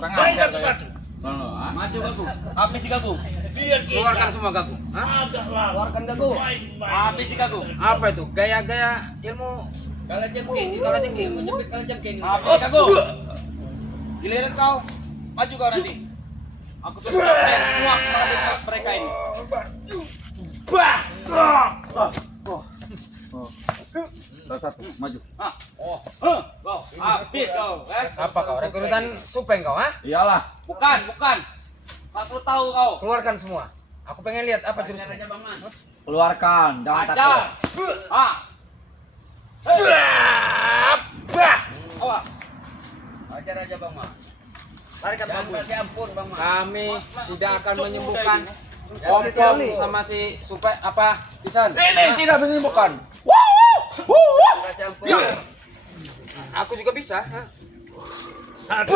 Kurang Main ajar. satu-satu. Maju Gaku. Habis si Gaku. Biar kita Keluarkan semua Gaku. agak lama. Keluarkan Gaku. Main-main. Habis si Gaku. Apa itu? Gaya-gaya ilmu Kalajengking. kalajengking. Menyebut kalajengking. Habis si Gaku. Giliran kau. Maju kau nanti. Aku sudah semua melatih mereka ini. Bah! Satu, maju. Kau habis kau, Apa kau? Rekrutan Supeng kau, ha? Iyalah. Bukan. Aku tahu kau. Keluarkan semua. Aku pengen lihat apa jurusnya. Keluarkan, jangan takut. Ajar. Awas. Ajar aja Bang Ma. Larikan Jangan bagus. kasih ampun Bang Ma. Kami tidak akan menyembuhkan Kompom sama si Supeng apa Pisan. Ini tidak menyembuhkan. Jangan kasih ampun. Aku juga bisa. Ha? Satu.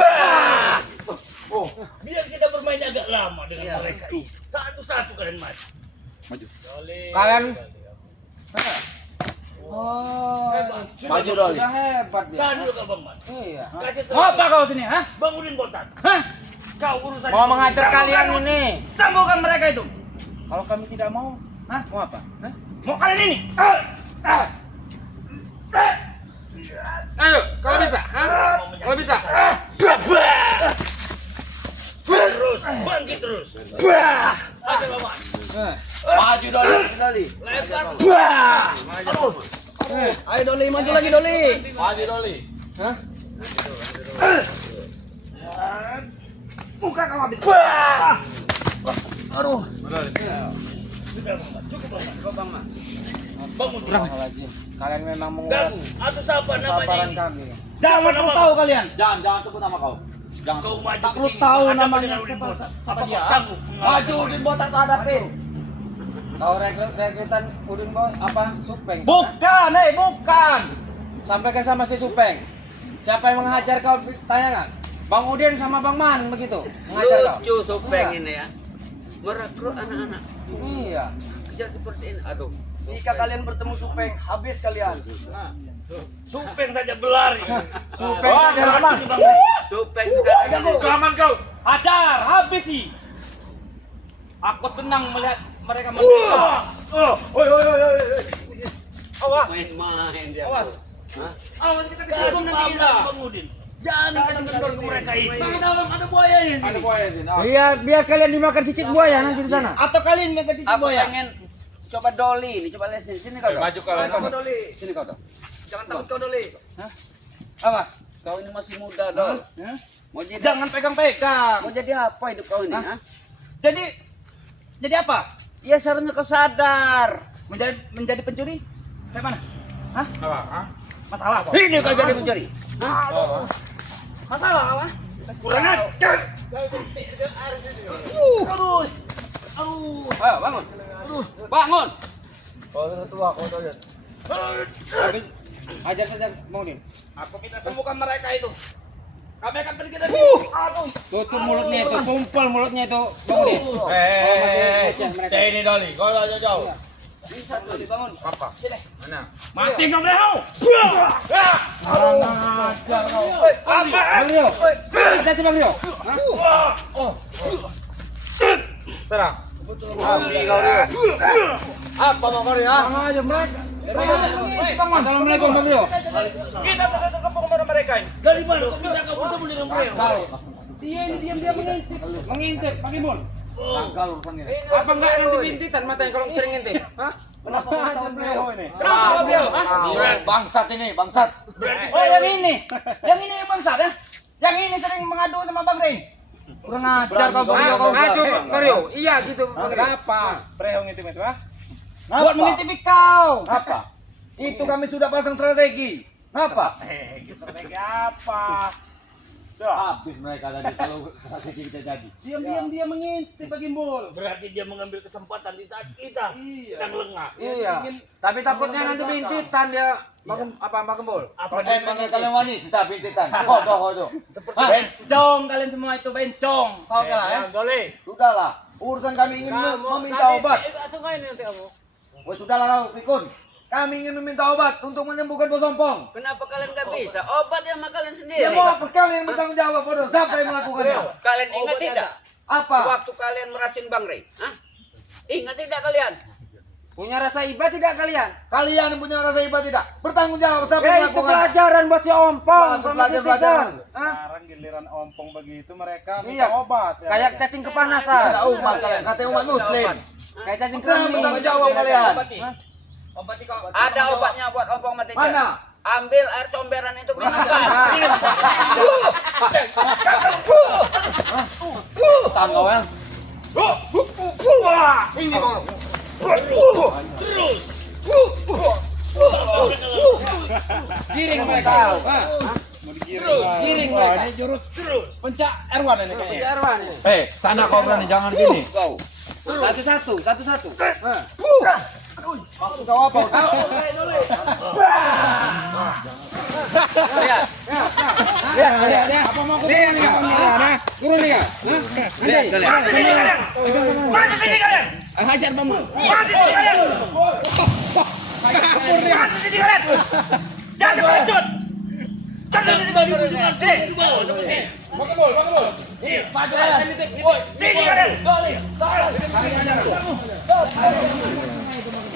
Biar kita bermain agak lama dengan mereka ini. Satu-satu kalian maju. Kalian Maju Doli. sudah hebat dia. Tahan dulu kau Bang Man. Iya. Kasih Mau apa serangan. kau sini, ha? Bangunin botak. Kau urusan. Mau menghajar kalian ini. Sambungkan mereka itu. Kalau kami tidak mau, mau apa? Mau kalian ini. Ayo, kalau bisa, kalau bisa. Terus, bangkit terus. Ajar Bang Man. Maju Doli, Doli. Lempar. Ayo Doli, maju lagi Doli. Maju Doli. Muka kau habis. Aduh. Sudah Bang Man. Cukup Bang Man. Go Bang Ma. Bangun. Lagi. Kalian memang menguras Ganggu. Atau siapa namanya kesabaran ini? kami. Jangan perlu tahu kalian. Jangan sebut nama kau. Jangan. Kau maju Tak ke perlu sini. tahu Ada namanya dengan siapa- Udin Botak. siapa Apa dia. kau sanggup Maju di botak tak hadapin. Tahu rekrutan Udin Bos apa Supeng? Bukan, bukan. Sampaikan sama si Supeng. Siapa yang menghajar kau? Tanyakan. Bang Udin sama Bang Man begitu. Menghajar kau. Lucu Supeng ini ya. Merekrut anak-anak. Iya. Kerja seperti ini. Aduh. Jika kalian bertemu Supeng, habis kalian. Supeng saja berlari. Supeng saja lama. Supeng sekarang ini. Kelaman kau. Ajar, habis sih. Aku senang melihat mereka menderita. Awas, Main-main dia. awas. Awas kita Kasih kejebak nanti kita. Bang Udin. Jangan kasih kendor ke mereka ini. Di dalam ada buaya ini. Ada buaya sini. Iya, biar kalian dimakan cicit buaya nanti di sana. Atau kalian yang kecil Aku buaya. pengen coba Doli ini, coba lihat sini. Sini kau. Dol. Maju kalian. Coba Doli. Sini kau. Dol. Jangan takut kau Doli. Apa? Kau ini masih muda, Dol. Hah? Mau jadi Jangan pegang-pegang. mau jadi apa hidup kau ini, ha? Jadi apa? Ya seharusnya kau sadar. Menjadi pencuri? Kayak mana? Hah? Apa? Masalah apa? Ini kau jadi pencuri. Masalah apa? Kurang ajar. Aduh. Ayo bangun. Bangun. Kau sudah tua, kau sudah. Habis hajar saja Bang Udin. Aku kita sembuhkan mereka itu. Kami akan pergi dari Aduh. Tutup mulutnya itu, kumpul mulutnya itu Bang Udin. Mereka. Ini Doli. Kau jauh-jauh. Bisa Doli bangun. Apa? Sini. Mana? Mati kau lehau. Ajar kau. Bang Rio. Hati-hati Bang Rio. Serang. Habis kau dia. Apa mau kau dia? Sama aja mereka. Assalamualaikum Bang Rio. Kita bisa terkepung kepada mereka ini. Dari mana kau bisa kau bertemu dengan beliau? Dia ini diam-diam mengintip. Mengintip, pakai mul. Gagal urusan ini. Apa enggak nanti bintitan matanya kalau sering ngintip? Hah? Kenapa kau beliau ini? Kenapa Kenapa beliau? Bangsat ini, bangsat. Berarti Oh yang ini. Yang ini yang bangsat ya? Yang ini sering mengadu sama Bang Rey. Kurang ajar kau Bang Rio. Maju Bang Rio. Iya gitu Bang Rio. Kenapa? Prehong itu ah? Buat mengintip kau. Apa? Itu kami sudah pasang strategi. Apa? strategi apa? Habis mereka tadi kalau strategi kita jadi. Diam-diam dia mengintip bagi Bol. Berarti dia mengambil kesempatan di saat kita sedang lengah. Iya. Tapi takutnya nanti bintitan dia. Pak Gembul. Apa Emangnya kalian wanita bintitan. Hodoh. Bencong kalian semua itu bencong. Kau kalah ya? Doli. Sudahlah. Urusan kami ingin meminta obat. Oh sudahlah kau pikun. Kami ingin meminta obat untuk menyembuhkan Bos Ompong. Kenapa kalian nggak bisa? Obat yang makan kalian Ya sendiri. mau apa kalian bertanggung jawab, bodoh? Siapa yang melakukannya? Kalian ingat tidak? Apa? Waktu kalian meracun Bang Rey. Hah? Ingat tidak kalian? Punya rasa iba tidak kalian? Kalian punya rasa iba tidak? Bertanggung jawab siapa yang Ya itu melakukannya? pelajaran buat si Ompong sama si Pelajaran. Tisan. Hah? Sekarang giliran ompong begitu mereka Iya. minta obat. Ya. Kayak cacing kepanasan. Kata umat kalian, kata umat muslim. Kayak cacing Kenapa kepanasan. bertanggung jawab kalian? Ada obatnya buat Ompong mati. Mana? Ambil air comberan itu minumkan. Tanggal ya. Giring mereka. Hah? Giring mereka. Ini jurus Pencak Erwan ini kayaknya. Pencak Erwan ini. Sana kau berani, jangan gini. Kau. Satu-satu. Hah. Maksud kau apa? Lihat. Apa mau kalian? Nah, turun nih kak. Lihat kalian. Maju sini kalian. Hajar kamu. Maju sini kalian. Maju sini kalian. Jangan berlanjut. Jangan sini kalian. Sini ke bawah seperti. Maju kalian. Sini kalian.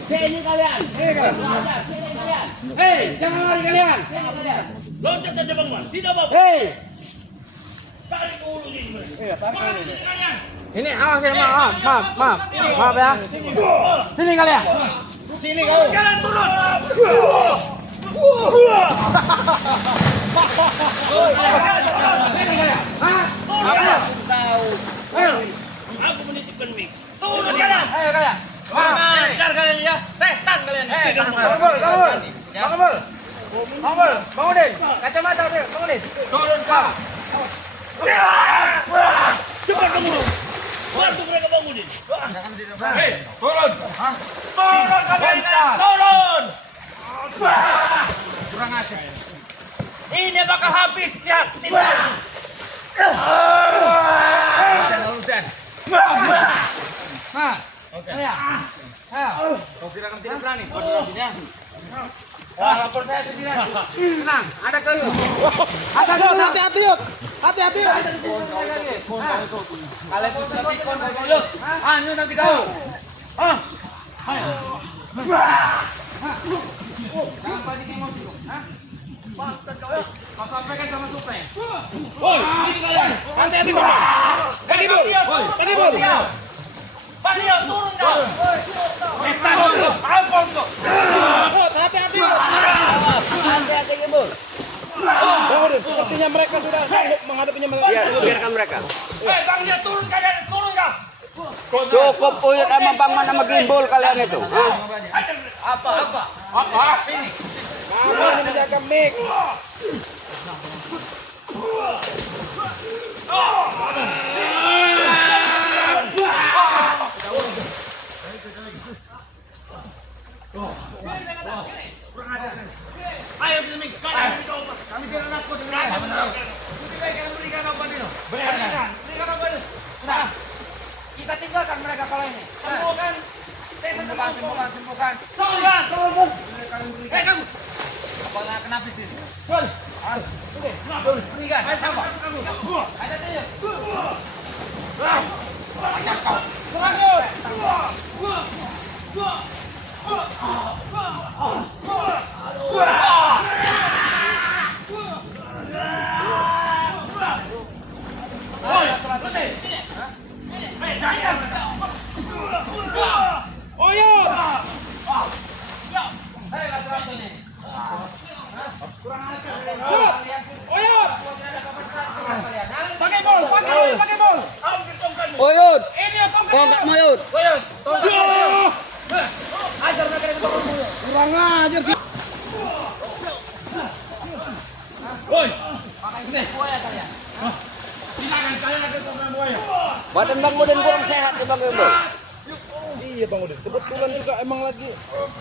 Sini kalian. Hei, jangan lari kalian. Loncat saja Bang Man. Tidak apa-apa. Hei, Tarik ke ulu sini. Maju sini kalian. ini awas ya, maaf ya. Sini kalian. Sini kau. Kalian turun. Aku menitipkan mic. Turun kalian. Ayo kalian. Lancar kalian ya. Setan kalian. Bangunin. Kacamata udah, bangunin. Turun kau. Cepat kamu. Bantu mereka bangunin. Hei, turun. Turun kalian. Turun. Kurang ajar. Ini bakal habis, lihat. Lulusan. Kau kira kamu tidak berani? Kau tidak sini ya? Lapor saya sendiri. Tenang, ada kayu. Hati-hati yuk. Hati-hati yuk. Kalian itu tapi kon kau yuk. Anu nanti kau. Ah. Jangan balik emosi kok. Hah? Kau sampaikan sama Supeng. Woi, sini kalian. Hati-hati Bang Man. Lagi bol. Lagi bol. Panggil turun kau. Ampun kau. Hati-hati. Hati-hati Gembul. Bangunin. Sepertinya mereka sudah sanggup menghadapinya mereka. Biarkan mereka. Hei, Bang dia turun kalian. Turun kau. Cukup Uyut sama Bang Man sama Gimbul kalian itu. Hah? Apa? Sini. Mama menjaga mic. Ayo ke mic. Kami tidak takut dengan kami. Lebih baik kalian berikan obat itu. Berikan obat itu. Nah, kita tinggalkan mereka kalau ini. Sembuhkan. Sembuhkan. Sembuhkan. Hei kamu. Kepala kenapa sih? Berikan. Hati-hati yuk. Serang yuk. Uyut. Tongkat Uyut. Badan Bang Udin kurang sehat ya Bang Gimbul. Iya Bang Udin. Kebetulan juga emang lagi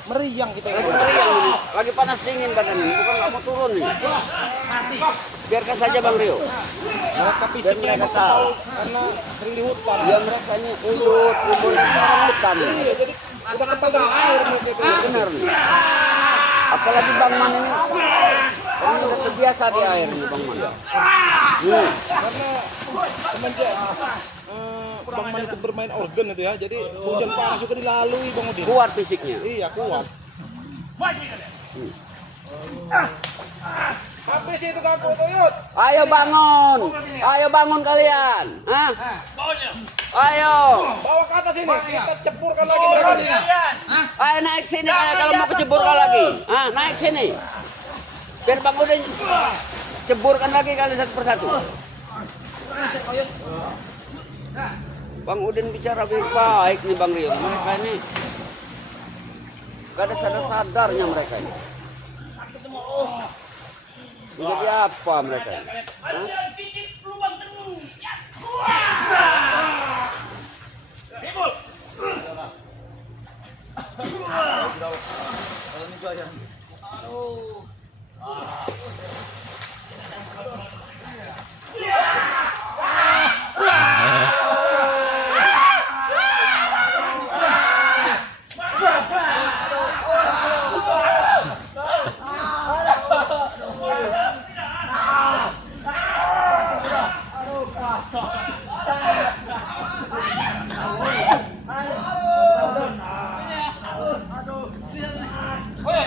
meriang kita. Lagi meriang ini. Lagi panas dingin badan ini. Bukan nggak mau turun nih. Biarkan saja Bang Rio. Mereka Biar fisiknya mereka tahu. karena sering di hutan. Ya mereka ini Uyut, Gimbul, orang hutan. Iya, jadi udah kepegang air mereka. Benar nih. Apalagi Bang Man ini. Orang udah terbiasa di air ini Bang Man. Karena semenjak Bang Man itu bermain organ itu ya, jadi hujan panas juga dilalui Bang Udin. Kuat fisiknya. Iya kuat. Habis itu kaku Toyot. Ayo bangun kalian. Hah? Ayo. Bawa ke atas ini, kita ceburkan lagi mereka. Ayo naik sini kayak kalau mau keceburkan lagi. Ah, naik sini. Biar Bang Udin ceburkan lagi kalian satu persatu. Bang Udin bicara baik nih Bang Rio. Mereka ini gak ada sadar-sadarnya mereka ini. Menjadi apa mereka ini? Hah?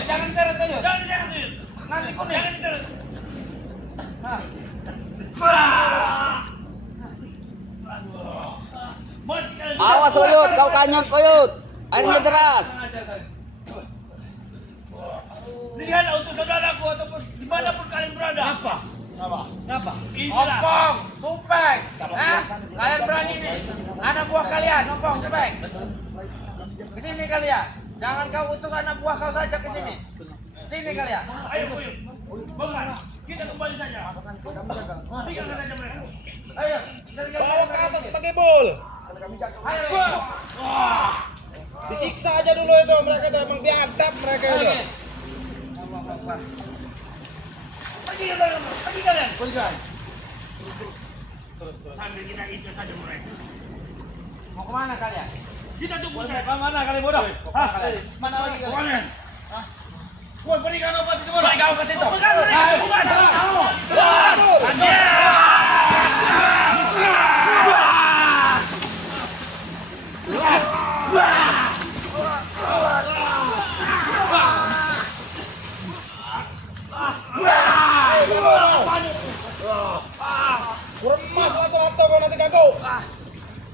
Jangan diseret Toyot. Nanti kuning. Awas Toyot, kau kanyut Toyot. Airnya deras. Lihatlah untuk saudaraku ataupun dimanapun kalian berada. Apa? Ompong, Supeng. Kalian berani nih. Anak buah kalian, Ompong, Supeng. Kesini kalian. Jangan kau untuk anak buah kau saja kesini. Sini kalian. Ayo, Bang, kita kembali saja. Tinggalkan saja mereka. Ayo. Bawa ke atas pakai bol. Ayo. Disiksa aja dulu itu mereka itu emang biadab mereka itu. Pergi kalian. Sambil kita itu saja mereka. Mau kemana kalian? Kita tunggu mereka. Mana kalian bodoh? Mana lagi kalian? Kemana? Woi, berikan obat itu mana? Berikan obat itu. Remas lato-lato kau nanti kaku.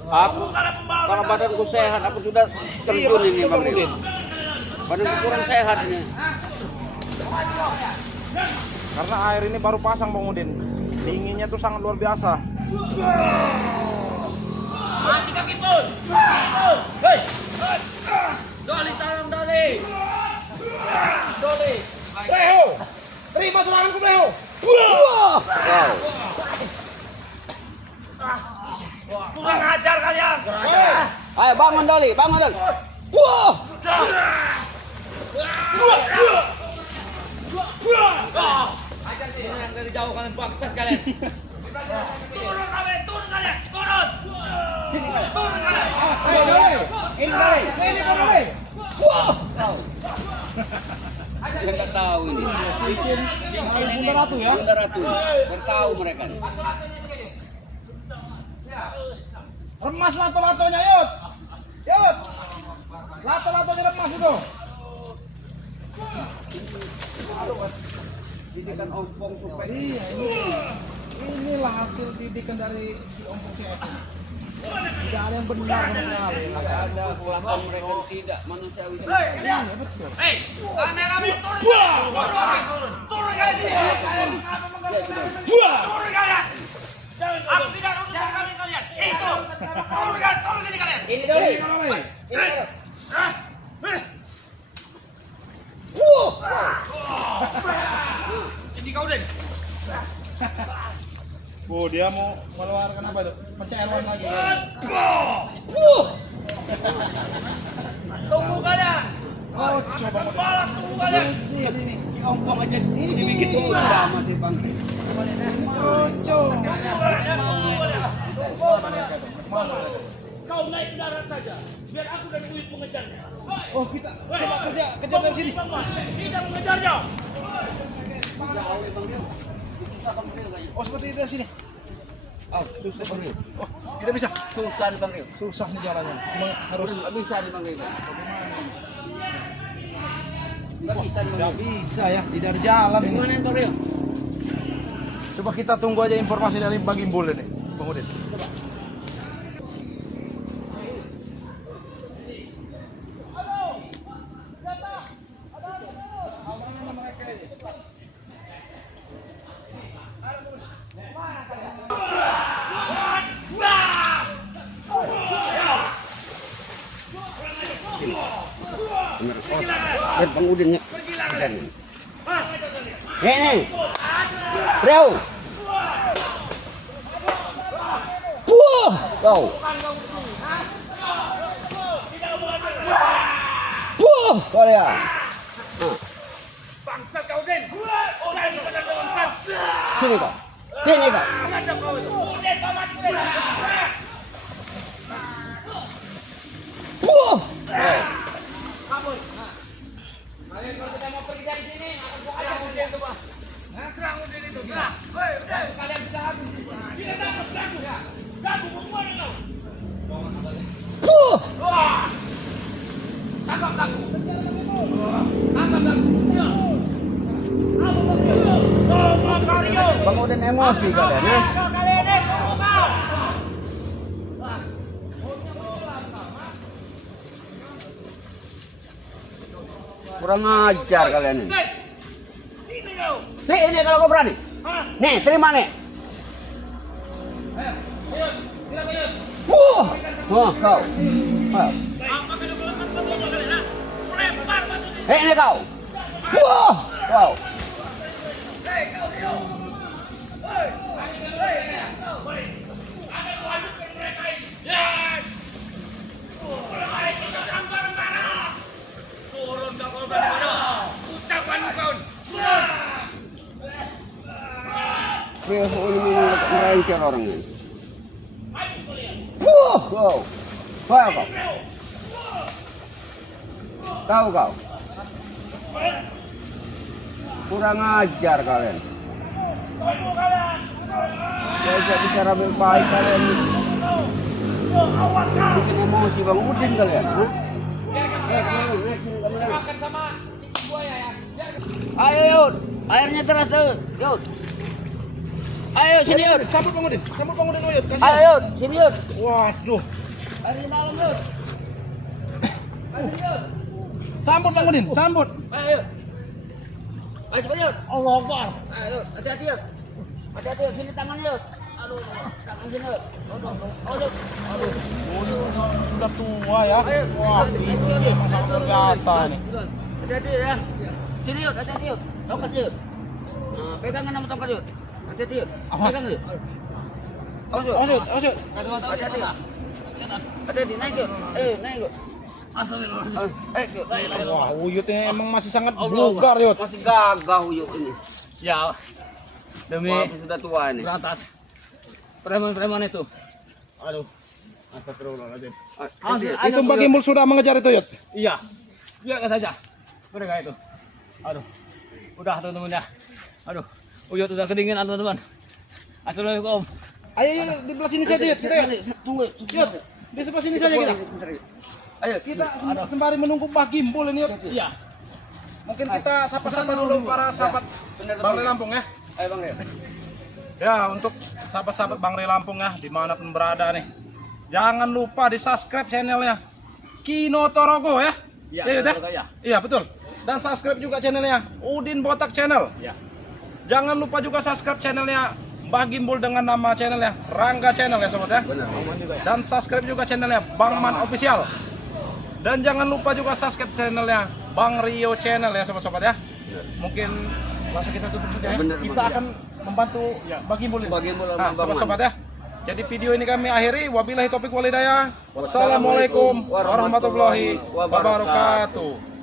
Aku kalau badanku sehat aku sudah terjun ini Bang Rio. Badanku kurang sehat ini. Karena air ini baru pasang Bang Udin. Dinginnya tuh sangat luar biasa. Mati kaki pun. Hei. Doli, tolong Doli. Doli. Reho. Terima seranganku Reho. Wow. Kurang ajar kalian. Ayo bangun Doli, bangun Doli. Wah. Yang dari jauh kalian bangsat kalian. Turun kalian. Turun kalian. Ini Doli. Ini kau Doli. Dia nggak tahu ini. Cincin Bunda Ratu ya. Bunda Ratu. Bertahu mereka nih. Remas lato-latonya Yot. Yot. Lato-latonya remas itu. Didikan Ompong supaya Iya inilah hasil didikan dari si Ompong CS ini. Tidak ada yang benar sama sekali. ada kelakuan mereka tidak manusiawi. Iya betul. Hei, kameramen turun. Turun kalian sini. Turun kalian. Aku tidak urusan kalian. Itu. Turun sini kalian. Ini Doli. Doli. Sini kau Den. Oh dia mau mengeluarkan apa itu? Pencairan lagi. Tunggu kalian. Oh coba Balas tunggu kalian. ini. Si Ompong aja dibikin udah masih Bang. Oco. Kau naik ke darat saja. Biar aku dan Uyut mengejarnya. Oh, kita coba kejar dari sini. Tidak mengejarnya. Oh, seperti itu dari sini. Oh, susah Bang Rio. Oh, tidak bisa. Susah nih Bang Rio. Susah nih jalannya. Memang harus Nggak bisa nih Bang Rio. Nggak bisa nih Bang nggak Rio. bisa ya, tidak ada jalan ini. Gimana Bang Rio? Coba kita tunggu aja informasi dari Bang Gimbul ini, Bang Udin. Lihat Bang Udin ya. Nih. Rio. Wah, kau. Wah, kau lihat. Bangsa kau Den. Orang yang benar bangsat. Sini kau. Sini kau. Ada kau itu. Den kau mati Den. Wah. Kalian kalau tidak mau pergi dari sini, akan gua ajak Udin itu, Bang. Serang Udin itu. Serang. Hei, Den. Kalian sudah habis. Tidak dapat serang. Ganggu hubungan kau. Wah. Tangkap aku. Tangkap aku. Tolong Mario. Bang Udin emosi kalian ya. Kali ini kau. Kurang ajar kalian ini. Sini kau. Ini kalau kau berani. Nih, terima nih. Wah. Wah, kau. Wah. Apa kedua-duaan batu kalian? Lempar batu ini. Ini kau. Wah. Kau. Hei, kau Rio. Hei. Hei. Ada kau hancurkan mereka ini. Ya. Mulai kita serang bareng-bareng. Turun kau pada. Ucapan kau. Turun. Rio ini merengkel orangnya. Wah. Kau. Wah, kau. Kau. Kurang ajar kalian. Diajak bicara baik kalian. Bikin emosi Bang Udin kalian. Hah? Makan sama cicing buaya ya. Ayo Yud, airnya deras tuh. Yud. Ayo sini Yud. Sambut Bang Udin. Yud. Kasih. Ayo Yud, sini Yud. Waduh. Airnya dalam Yud. Ayo Yud. Sambut Bang Udin, sambut. Ayo Yud. Ayo cepat Yud. Allah Akbar. Ayo Yud, hati-hati Yud. Hati-hati Yud, sini tangan Yud. Aduh, tangan sini Yud. Oh Yud. Aduh. Sudah tua ya. Ayo. Wah, isi emang sangat luar biasa nih. Hati-hati ya. Sini Yud, hati-hati Yud. Tongkat Yud. Nah, pegangan sama tongkat Yud. Hati-hati Yud. Awas. Pegang Yud. Awas Yud. Awas Yud. Hati-hati. Hati-hati, naik Yud. Naik Yud. Naik Yud. Wah, Uyutnya emang masih sangat bugar Yud. Masih gagah Yud ini. Ya, demi Wah, sudah tua ini. berantas preman-preman itu. Aduh, astagfirullahaladzim. Itu Bang Gimbul sudah mengejar itu Yud. Iya, biarkan saja mereka itu. Aduh, udah teman-teman ya. Aduh, Uyut udah kedinginan teman-teman. Assalamualaikum. Ayo di belah sini saja Yud. Kita Yud. Tunggu. Yud, di sebelah sini saja kita. Ayo Kita sembari menunggu Bang Gimbul ini Yud. Iya. Mungkin kita sapa-sapa dulu para sahabat Bang Ray Lampung ya. Ayo Bang Rio. Ya, untuk sahabat-sahabat Bang Ray Lampung ya, dimanapun berada nih. Jangan lupa di subscribe channelnya Kino Torogo ya. Iya, Yud, Torogo, ya. Iya betul. Dan subscribe juga channelnya Udin Botak Channel. Iya. Jangan lupa juga subscribe channelnya Bang Gimbul dengan nama channelnya Rangga Channel ya sobat ya. Dan subscribe juga channelnya Bang Man Official. Dan jangan lupa juga subscribe channelnya Bang Rio Channel ya sobat-sobat ya. Mungkin langsung kita tutup saja ya. Bener, Kita Bang, akan membantu Bang Gimbul ini. Bang Gimbul sama Nah, Bang sobat-sobat ya. Jadi video ini kami akhiri. Wabillahi taufiq walhidayah. Wassalamualaikum warahmatullahi wabarakatuh.